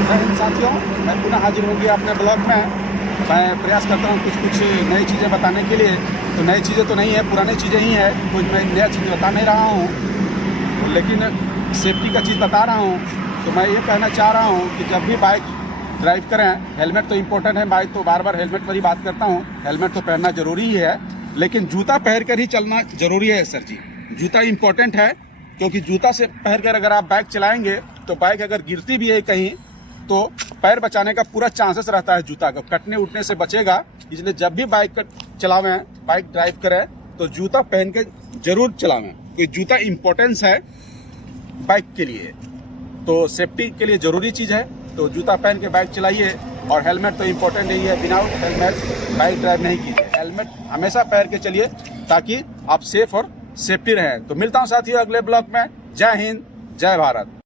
जय हिंद साथियों, मैं पुनः हाजिर हो गया अपने ब्लॉग में। मैं प्रयास करता हूँ कुछ नई चीज़ें बताने के लिए। तो नई चीज़ें तो नहीं है, पुरानी चीज़ें ही है। कुछ मैं नया चीज़ बता नहीं रहा हूँ, लेकिन सेफ्टी का चीज़ बता रहा हूँ। तो मैं ये कहना चाह रहा हूँ कि जब भी बाइक ड्राइव करें, हेलमेट तो इम्पोर्टेंट है। बाइक तो बार बार हेलमेट पर ही बात करता हूँ। हेलमेट तो पहनना ज़रूरी ही है, लेकिन जूता पहन कर ही चलना ज़रूरी है सर जी। जूता इम्पोर्टेंट है, क्योंकि जूता से पहन कर अगर आप बाइक चलाएंगे तो बाइक अगर गिरती भी है कहीं तो पैर बचाने का पूरा चांसेस रहता है। जूता का कटने उठने से बचेगा। इसलिए जब भी बाइक चलावें, बाइक ड्राइव करें, तो जूता पहन के जरूर चलावें, क्योंकि जूता इम्पोर्टेंस है बाइक के लिए। तो सेफ्टी के लिए ज़रूरी चीज़ है। तो जूता पहन के बाइक चलाइए, और हेलमेट तो इम्पोर्टेंट ही है। विदाउट हेलमेट बाइक ड्राइव नहीं कीजिए। हेलमेट हमेशा पहन के चलिए, ताकि आप सेफ और सेफ्टी रहें। तो मिलता हूँ साथियों अगले ब्लॉग में। जय हिंद, जय भारत।